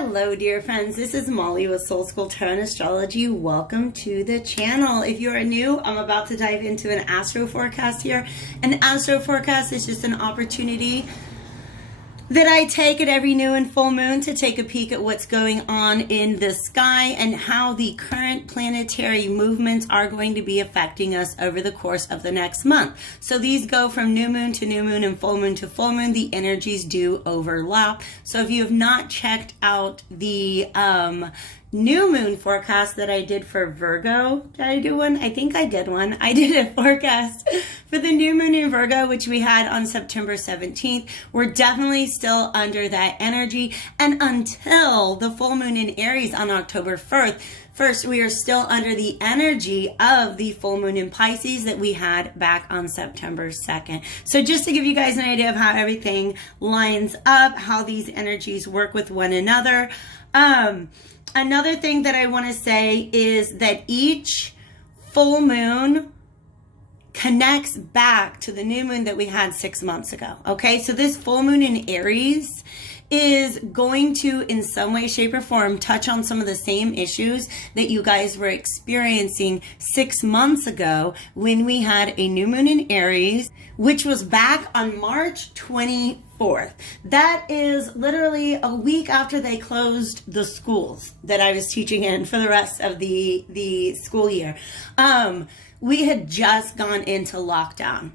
Hello dear friends, this is Molly with Soul School Tarot and Astrology. Welcome to the channel. If you are new, I'm about to dive into an astro forecast here. An astro forecast is just an opportunity that I take at every new and full moon to take a peek at what's going on in the sky and how the current planetary movements are going to be affecting us over the course of the next month. So these go from new moon to new moon and full moon to full moon. The energies do overlap. So if you have not checked out the new moon forecast that I did for Virgo. Did I do one? I think I did one. I did a forecast for the new moon in Virgo, which we had on September 17th. We're definitely still under that energy. And until the full moon in Aries on October 1st, we are still under the energy of the full moon in Pisces that we had back on September 2nd. So just to give you guys an idea of how everything lines up, how these energies work with one another. Another thing that I want to say is that each full moon connects back to the new moon that we had 6 months ago. Okay, so this full moon in Aries is going to, in some way, shape, or form, touch on some of the same issues that you guys were experiencing 6 months ago when we had a new moon in Aries, which was back on March 24th. That is literally a week after they closed the schools that I was teaching in for the rest of the school year. We had just gone into lockdown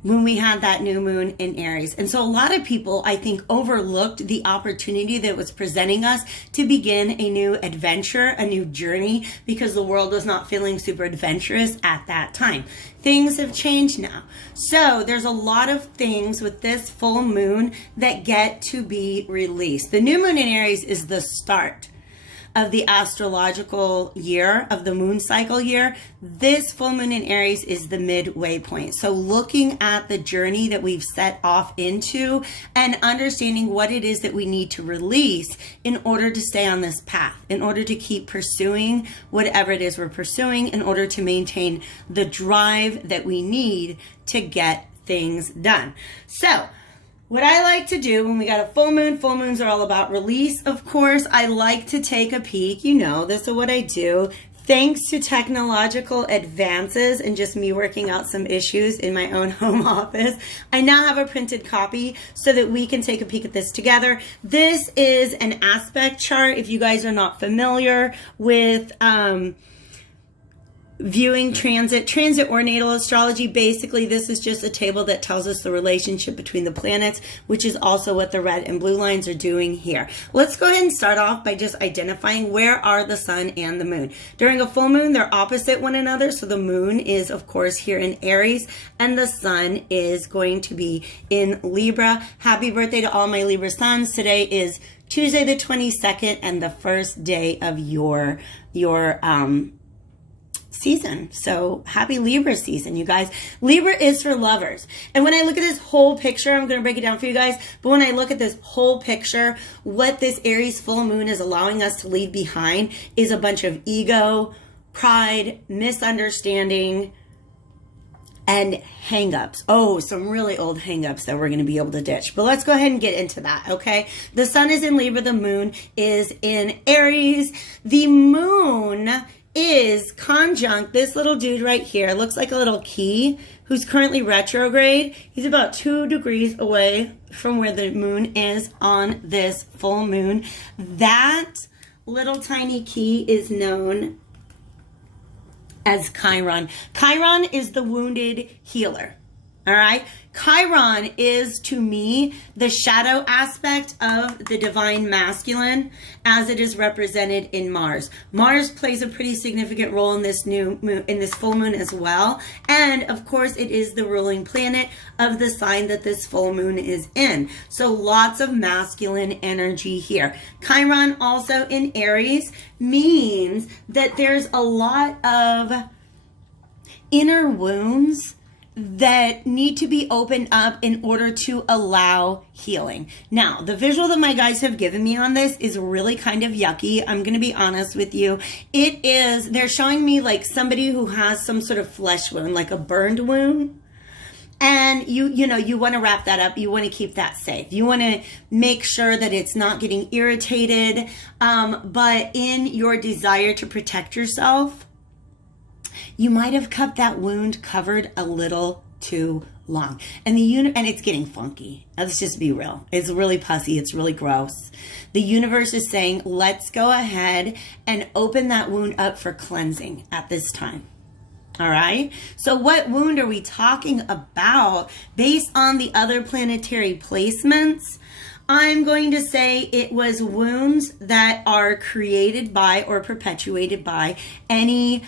when we had that new moon in Aries. And so a lot of people, I think, overlooked the opportunity that was presenting us to begin a new adventure, a new journey, because the world was not feeling super adventurous at that time. Things have changed now. So there's a lot of things with this full moon that get to be released. The new moon in Aries is the start of the astrological year, of the moon cycle year. This full moon in Aries is the midway point. So looking at the journey that we've set off into and understanding what it is that we need to release in order to stay on this path, in order to keep pursuing whatever it is we're pursuing, in order to maintain the drive that we need to get things done. So what I like to do when we got a full moons are all about release, of course. I like to take a peek, you know, this is what I do. Thanks to technological advances and just me working out some issues in my own home office, I now have a printed copy so that we can take a peek at this together. This is an aspect chart. If you guys are not familiar with viewing transit or natal astrology, basically this is just a table that tells us the relationship between the planets, which is also what the red and blue lines are doing here. Let's go ahead and start off by just identifying where are the sun and the moon. During a full moon, they're opposite one another. So the moon is, of course, here in Aries and the sun is going to be in Libra. Happy birthday to all my Libra suns. Today is Tuesday the 22nd and the first day of your season. So happy Libra season, you guys. Libra is for lovers. And when I look at this whole picture, I'm going to break it down for you guys, but when I look at this whole picture, what this Aries full moon is allowing us to leave behind is a bunch of ego, pride, misunderstanding, and hangups. Oh, some really old hangups that we're going to be able to ditch. But let's go ahead and get into that, okay? The sun is in Libra, the moon is in Aries. The moon is conjunct this little dude right here. Looks like a little key who's currently retrograde. He's about 2 degrees away from where the moon is on this full moon. That little tiny key is known as Chiron. Chiron is the wounded healer. All right. Chiron is, to me, the shadow aspect of the divine masculine as it is represented in Mars. Mars plays a pretty significant role in this new moon, in this full moon as well. And of course, it is the ruling planet of the sign that this full moon is in. So lots of masculine energy here. Chiron also in Aries means that there's a lot of inner wounds that need to be opened up in order to allow healing. Now, the visual that my guides have given me on this is really kind of yucky. I'm going to be honest with you. They're showing me like somebody who has some sort of flesh wound, like a burned wound. And you want to wrap that up. You want to keep that safe. You want to make sure that it's not getting irritated. But in your desire to protect yourself, you might have kept that wound covered a little too long. And and it's getting funky. Let's just be real. It's really pussy. It's really gross. The universe is saying, let's go ahead and open that wound up for cleansing at this time. All right. So what wound are we talking about based on the other planetary placements? I'm going to say it was wounds that are created by or perpetuated by any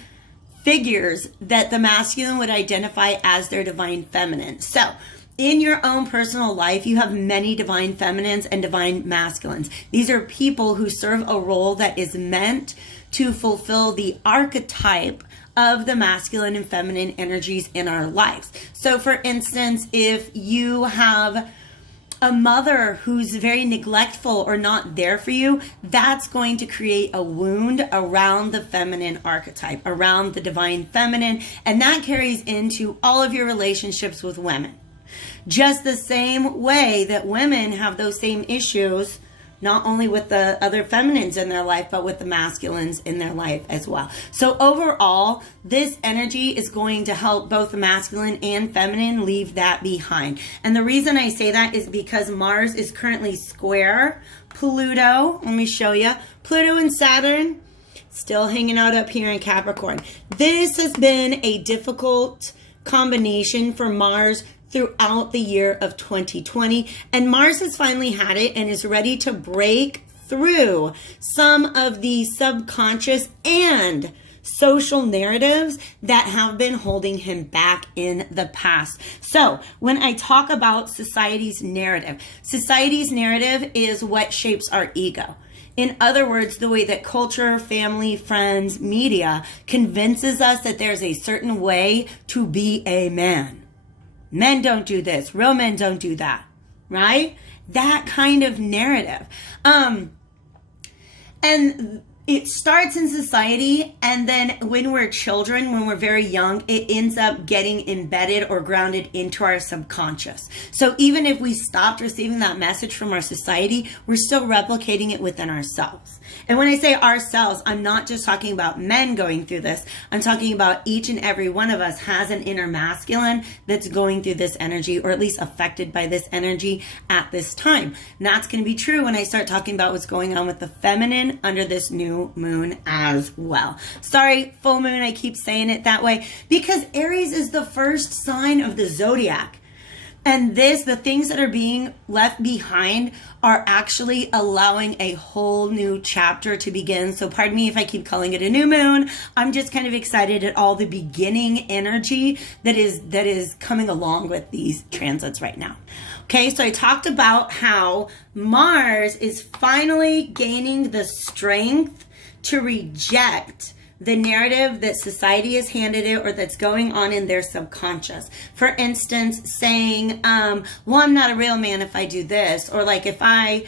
figures that the masculine would identify as their divine feminine. So in your own personal life, you have many divine feminines and divine masculines. These are people who serve a role that is meant to fulfill the archetype of the masculine and feminine energies in our lives. So for instance, if you have a mother who's very neglectful or not there for you, that's going to create a wound around the feminine archetype, around the divine feminine, and that carries into all of your relationships with women. Just the same way that women have those same issues, not only with the other feminines in their life, but with the masculines in their life as well. So overall, this energy is going to help both the masculine and feminine leave that behind. And the reason I say that is because Mars is currently square Pluto. Let me show you. Pluto and Saturn still hanging out up here in Capricorn. This has been a difficult combination for Mars throughout the year of 2020, and Mars has finally had it and is ready to break through some of the subconscious and social narratives that have been holding him back in the past. So when I talk about society's narrative is what shapes our ego. In other words, the way that culture, family, friends, media convinces us that there's a certain way to be a man. Men don't do this. Real men don't do that. Right? That kind of narrative. And it starts in society, and then when we're children, when we're very young, it ends up getting embedded or grounded into our subconscious. So even if we stopped receiving that message from our society, we're still replicating it within ourselves. And when I say ourselves, I'm not just talking about men going through this. I'm talking about each and every one of us has an inner masculine that's going through this energy, or at least affected by this energy at this time. And that's going to be true when I start talking about what's going on with the feminine under this new moon as well. Sorry, full moon, I keep saying it that way because Aries is the first sign of the zodiac. And the things that are being left behind are actually allowing a whole new chapter to begin. So pardon me if I keep calling it a new moon. I'm just kind of excited at all the beginning energy that is coming along with these transits right now. Okay, so I talked about how Mars is finally gaining the strength to reject the narrative that society has handed it or that's going on in their subconscious. For instance, saying, well, I'm not a real man if I do this, or like if I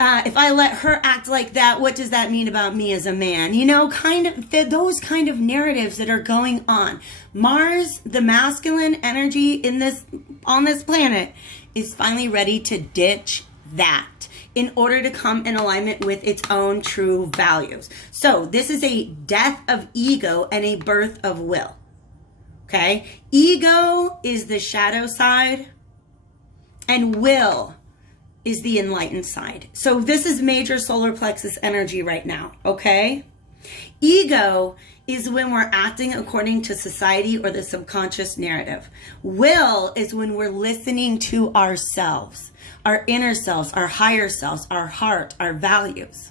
let her act like that, what does that mean about me as a man? You know, kind of those kind of narratives that are going on. Mars, the masculine energy on this planet, is finally ready to ditch that in order to come in alignment with its own true values. So this is a death of ego and a birth of will. Okay? Ego is the shadow side, and will is the enlightened side. So this is major solar plexus energy right now. Okay? Ego is when we're acting according to society or the subconscious narrative. Will is when we're listening to ourselves, our inner selves, our higher selves, our heart, our values,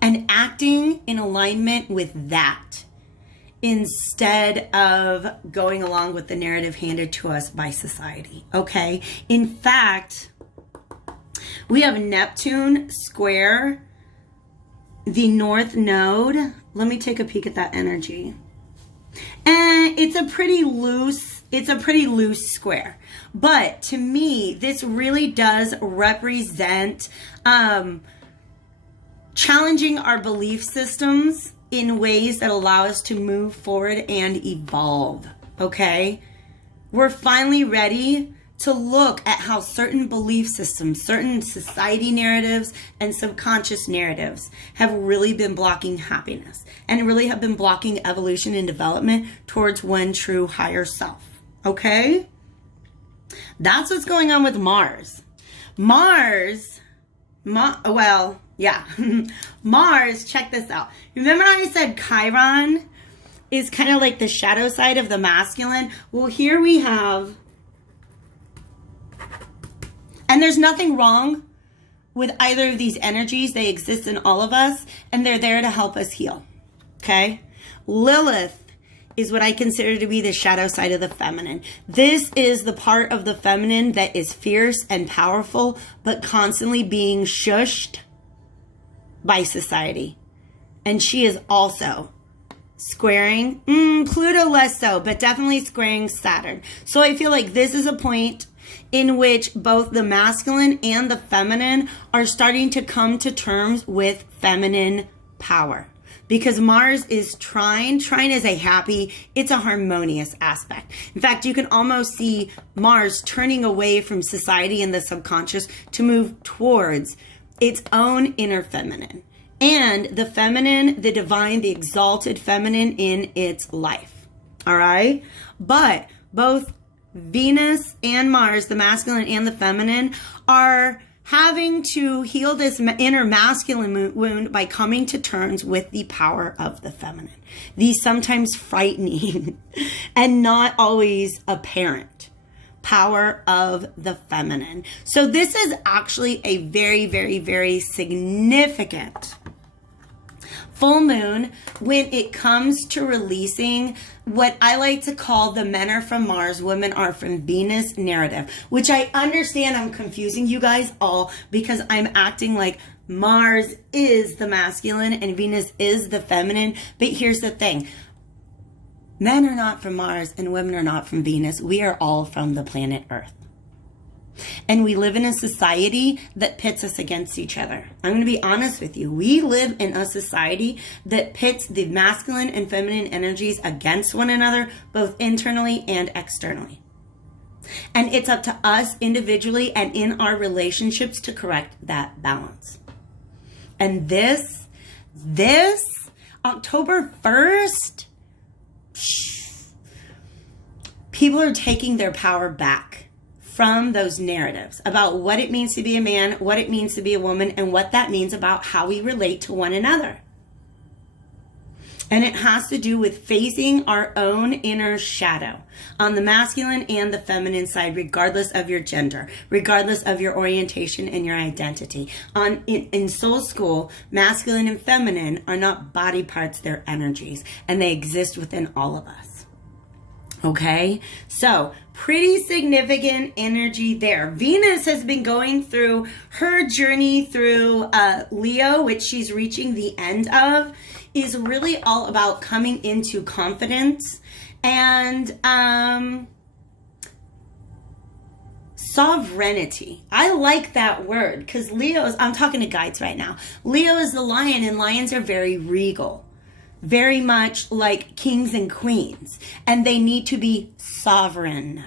and acting in alignment with that instead of going along with the narrative handed to us by society. Okay? In fact, we have Neptune square the North Node. Let me take a peek at that energy. And it's a pretty loose square. But to me, this really does represent challenging our belief systems in ways that allow us to move forward and evolve. Okay? We're finally ready to look at how certain belief systems, certain society narratives and subconscious narratives have really been blocking happiness and really have been blocking evolution and development towards one true higher self. Okay? That's what's going on with Mars. Mars, check this out. Remember how I said Chiron is kind of like the shadow side of the masculine? Well, here we have, and there's nothing wrong with either of these energies. They exist in all of us, and they're there to help us heal. Okay? Lilith is what I consider to be the shadow side of the feminine. This is the part of the feminine that is fierce and powerful, but constantly being shushed by society. And she is also squaring, Pluto less so, but definitely squaring Saturn. So I feel like this is a point in which both the masculine and the feminine are starting to come to terms with feminine power. Because Mars is trine. Trine is a happy, it's a harmonious aspect. In fact, you can almost see Mars turning away from society and the subconscious to move towards its own inner feminine. And the feminine, the divine, the exalted feminine in its life. All right? But both Venus and Mars, the masculine and the feminine, are having to heal this inner masculine wound by coming to terms with the power of the feminine. The sometimes frightening and not always apparent power of the feminine. So this is actually a very, very, very significant full moon when it comes to releasing what I like to call the men are from Mars, women are from Venus narrative, which I understand I'm confusing you guys all because I'm acting like Mars is the masculine and Venus is the feminine. But here's the thing. Men are not from Mars and women are not from Venus. We are all from the planet Earth. And we live in a society that pits us against each other. I'm going to be honest with you. We live in a society that pits the masculine and feminine energies against one another, both internally and externally. And it's up to us individually and in our relationships to correct that balance. And this October 1st, people are taking their power back from those narratives about what it means to be a man, what it means to be a woman, and what that means about how we relate to one another. And it has to do with facing our own inner shadow on the masculine and the feminine side, regardless of your gender, regardless of your orientation and your identity. In soul school, masculine and feminine are not body parts, they're energies, and they exist within all of us. Okay, so pretty significant energy there. Venus has been going through her journey through Leo, which she's reaching the end of, is really all about coming into confidence and sovereignty. I like that word because I'm talking to guides right now. Leo is the lion and lions are very regal. Very much like kings and queens, and they need to be sovereign.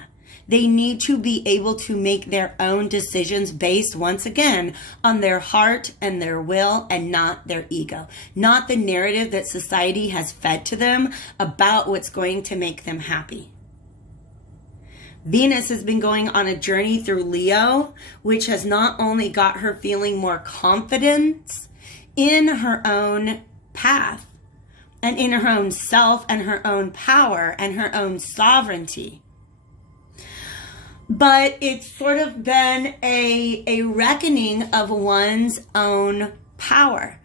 They need to be able to make their own decisions based, once again, on their heart and their will and not their ego. Not the narrative that society has fed to them about what's going to make them happy. Venus has been going on a journey through Leo, which has not only got her feeling more confidence in her own path, and in her own self and her own power and her own sovereignty. But it's sort of been a reckoning of one's own power.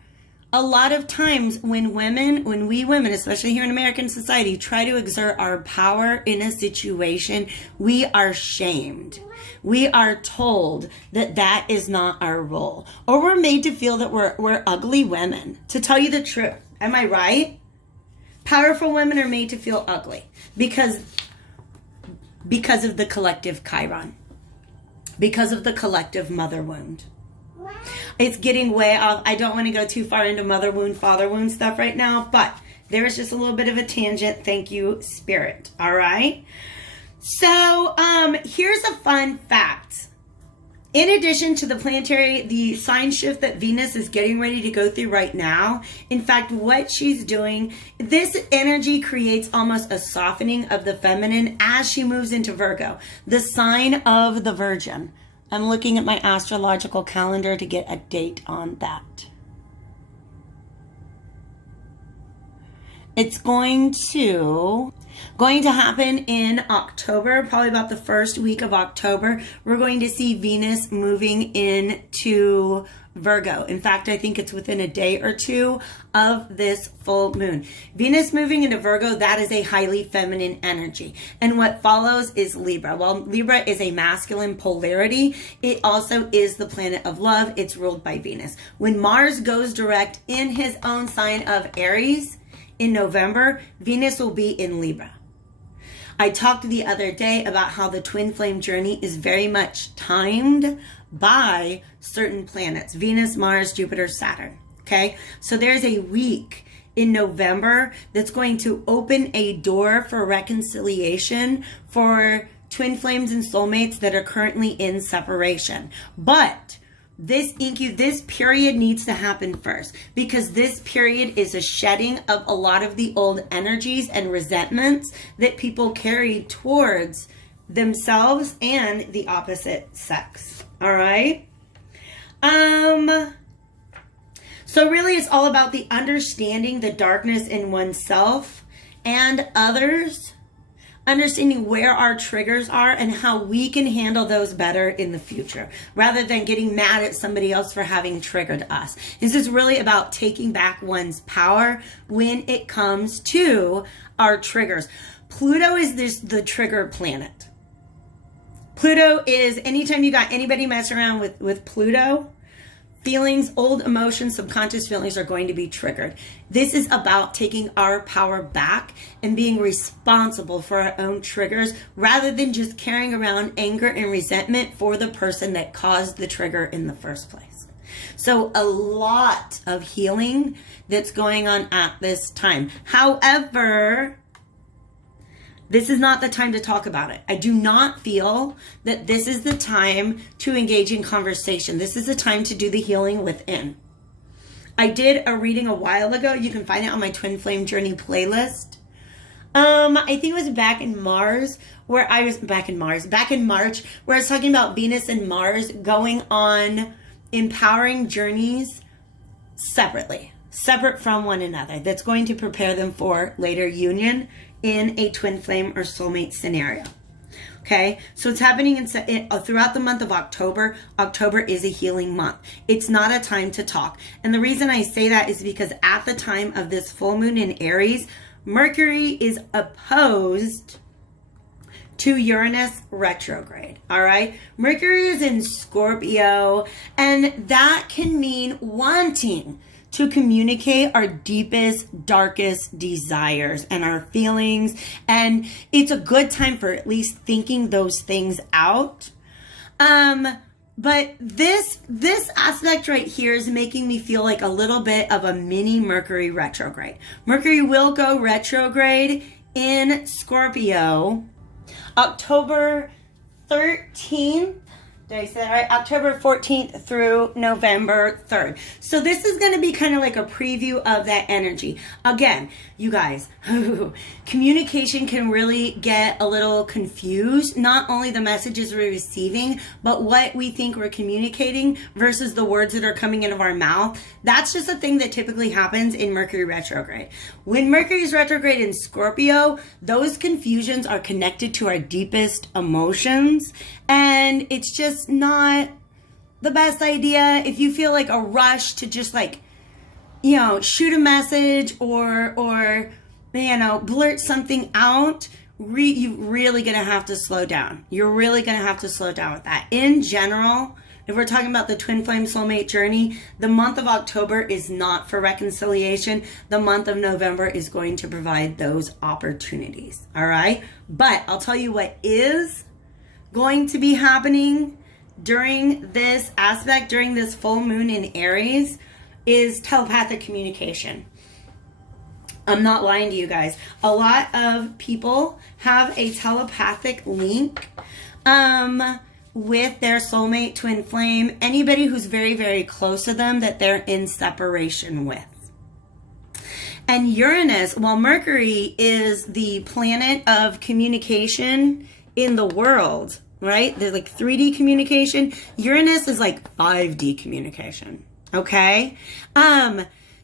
A lot of times when we women, especially here in American society, try to exert our power in a situation, we are shamed. We are told that that is not our role. Or we're made to feel that we're ugly women. To tell you the truth, am I right? Powerful women are made to feel ugly because of the collective Chiron, because of the collective mother wound. It's getting way off. I don't want to go too far into mother wound, father wound stuff right now, but there's just a little bit of a tangent. Thank you, Spirit. All right. So here's a fun fact. In addition to the sign shift that Venus is getting ready to go through right now, in fact, what she's doing, this energy creates almost a softening of the feminine as she moves into Virgo, the sign of the Virgin. I'm looking at my astrological calendar to get a date on that. It's going to happen in October, probably about the first week of October. We're going to see Venus moving into Virgo. In fact, I think it's within a day or two of this full moon. Venus moving into Virgo, that is a highly feminine energy. And what follows is Libra. While Libra is a masculine polarity, it also is the planet of love. It's ruled by Venus. When Mars goes direct in his own sign of Aries, in November, Venus will be in Libra. I talked the other day about how the twin flame journey is very much timed by certain planets, Venus, Mars, Jupiter, Saturn. Okay, so there's a week in November that's going to open a door for reconciliation for twin flames and soulmates that are currently in separation. But this period needs to happen first, because this period is a shedding of a lot of the old energies and resentments that people carry towards themselves and the opposite sex. All right. So really it's all about the understanding the darkness in oneself and others, understanding where our triggers are and how we can handle those better in the future, rather than getting mad at somebody else for having triggered us. This is really about taking back one's power when it comes to our triggers. Pluto is the trigger planet. Pluto is, anytime you got anybody messing around with Pluto, feelings, old emotions, subconscious feelings are going to be triggered. This is about taking our power back and being responsible for our own triggers, rather than just carrying around anger and resentment for the person that caused the trigger in the first place. So a lot of healing that's going on at this time. However, this is not the time to talk about it. I do not feel that this is the time to engage in conversation. This is the time to do the healing within. I did a reading a while ago. You can find it on my Twin Flame Journey playlist. I think it was back in March, where I was talking about Venus and Mars going on empowering journeys separate from one another. That's going to prepare them for later union in a twin flame or soulmate scenario. Okay, so it's happening throughout the month of October. October is a healing month. It's not a time to talk. And the reason I say that is because at the time of this full moon in Aries, Mercury is opposed to Uranus retrograde. All right, Mercury is in Scorpio, and that can mean wanting to communicate our deepest, darkest desires and our feelings. And it's a good time for at least thinking those things out. But this aspect right here is making me feel like a little bit of a mini Mercury retrograde. Mercury will go retrograde in Scorpio October 13th. Did I say that right? October 14th through November 3rd. So this is going to be kind of like a preview of that energy. Again, you guys, communication can really get a little confused. Not only the messages we're receiving, but what we think we're communicating versus the words that are coming out of our mouth. That's just a thing that typically happens in Mercury retrograde. When Mercury is retrograde in Scorpio, those confusions are connected to our deepest emotions. And it's just not the best idea if you feel like a rush to just like, you know, shoot a message or you know, blurt something out. You're really going to have to slow down. You're really going to have to slow down with that. In general, if we're talking about the twin flame soulmate journey, the month of October is not for reconciliation. The month of November is going to provide those opportunities. All right. But I'll tell you what is going to be happening during this aspect, during this full moon in Aries, is telepathic communication. I'm not lying to you guys. A lot of people have a telepathic link with their soulmate, twin flame, anybody who's very, very close to them that they're in separation with. And Uranus, while Mercury is the planet of communication in the world, right? There's like 3D communication. Uranus is like 5D communication, okay?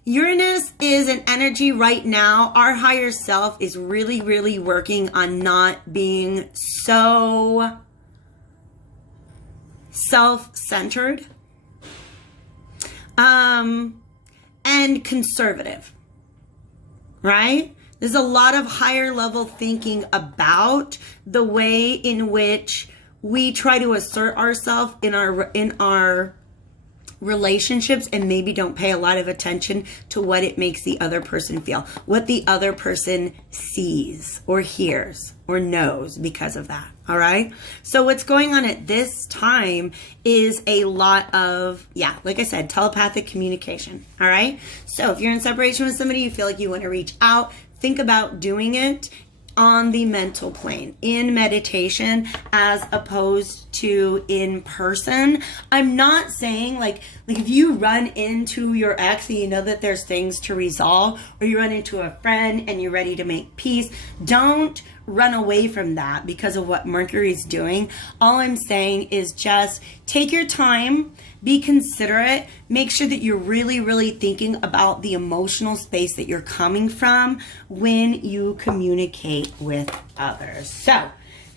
Uranus is an energy right now. Our higher self is really, really working on not being so self-centered and conservative, right? There's a lot of higher level thinking about the way in which we try to assert ourselves in our relationships, and maybe don't pay a lot of attention to what it makes the other person feel, what the other person sees or hears or knows because of that. All right. So what's going on at this time is a lot of, yeah, like I said, telepathic communication. All right. So if you're in separation with somebody, you feel like you want to reach out, think about doing it on the mental plane in meditation as opposed to in person. I'm not saying like if you run into your ex and you know that there's things to resolve, or you run into a friend and you're ready to make peace, don't run away from that because of what Mercury's doing. All I'm saying is just take your time, be considerate, make sure that you're really, really thinking about the emotional space that you're coming from when you communicate with others. So,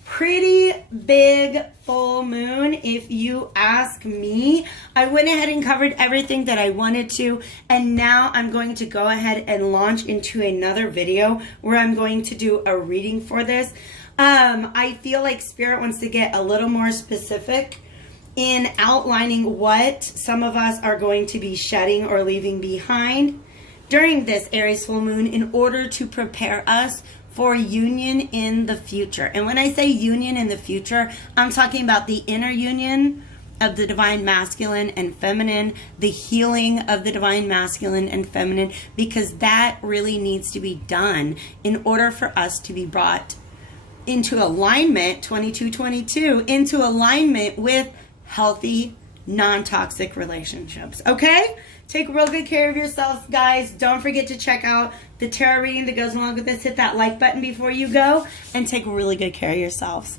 pretty big full moon, if you ask me. I went ahead and covered everything that I wanted to, and now I'm going to go ahead and launch into another video where I'm going to do a reading for this. I feel like Spirit wants to get a little more specific in outlining what some of us are going to be shedding or leaving behind during this Aries full moon in order to prepare us for union in the future. And when I say union in the future, I'm talking about the inner union of the divine masculine and feminine, the healing of the divine masculine and feminine, because that really needs to be done in order for us to be brought into alignment, 2222, into alignment with healthy, non-toxic relationships. Okay? Take real good care of yourselves, guys. Don't forget to check out the tarot reading that goes along with this. Hit that like button before you go, and take really good care of yourselves.